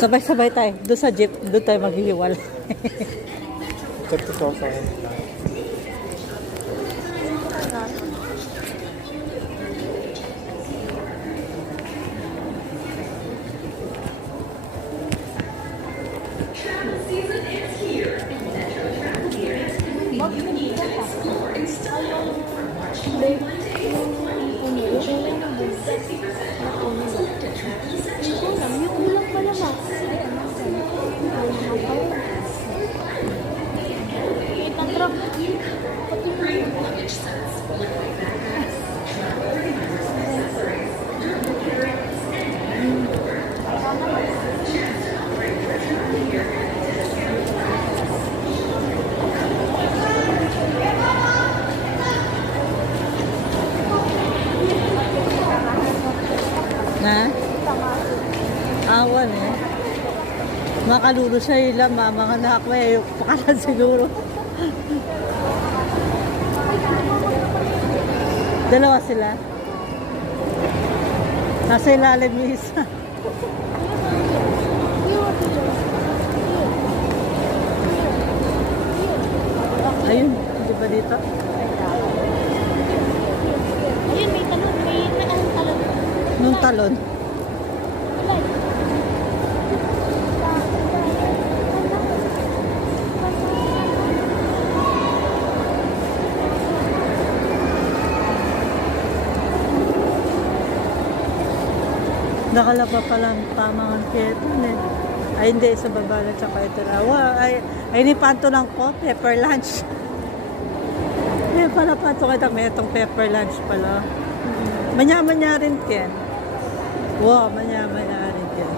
Sabay-sabay tayo. Doon sa jeep, doon tayo maghihiwal. Ito to sa Na? Awan eh. Makalulo siya yung mga anak ko eh. Pakalan siguro. Dalawa sila. Nasa ilalim yung isa. Ayun, di ba dito? Ayun, may talon. May talon. Nung talon. Nakalapa palang tamang keton eh. Ay hindi, sa baba na tsaka ito na. Ay nipanto lang po, pepper lunch. Eh pala panto kita, may itong pepper lunch pala. Manya-manya rin yan. Wow, manya-manya rin yan.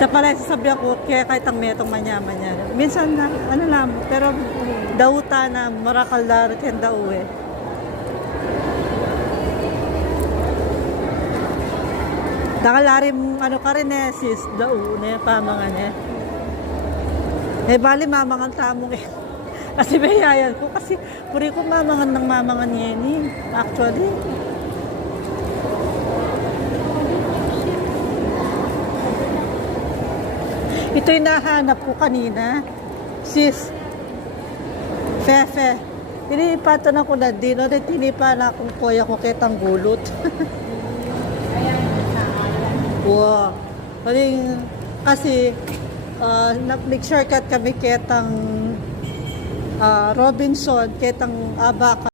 Ito pala sasabihan ko, kaya kahit ang may itong manya-manya. Minsan na, ano lang, pero dauta na marakal darat yan daw eh. Nakalarim, ano ka rin eh, sis, daw, na pamangan eh. Eh, bali, mamangan tamong eh. Kasi bayayan ko, kasi puri ko mamangan ng mamangan yan eh. Actually. Ito yung nahanap ko kanina. Sis, Fefe. Tinipato na ko na dino, tinipa na akong kuya ko kitang gulot. Wow. Kasi nag-shortcut kami ketang Robinson, ketang Abaka.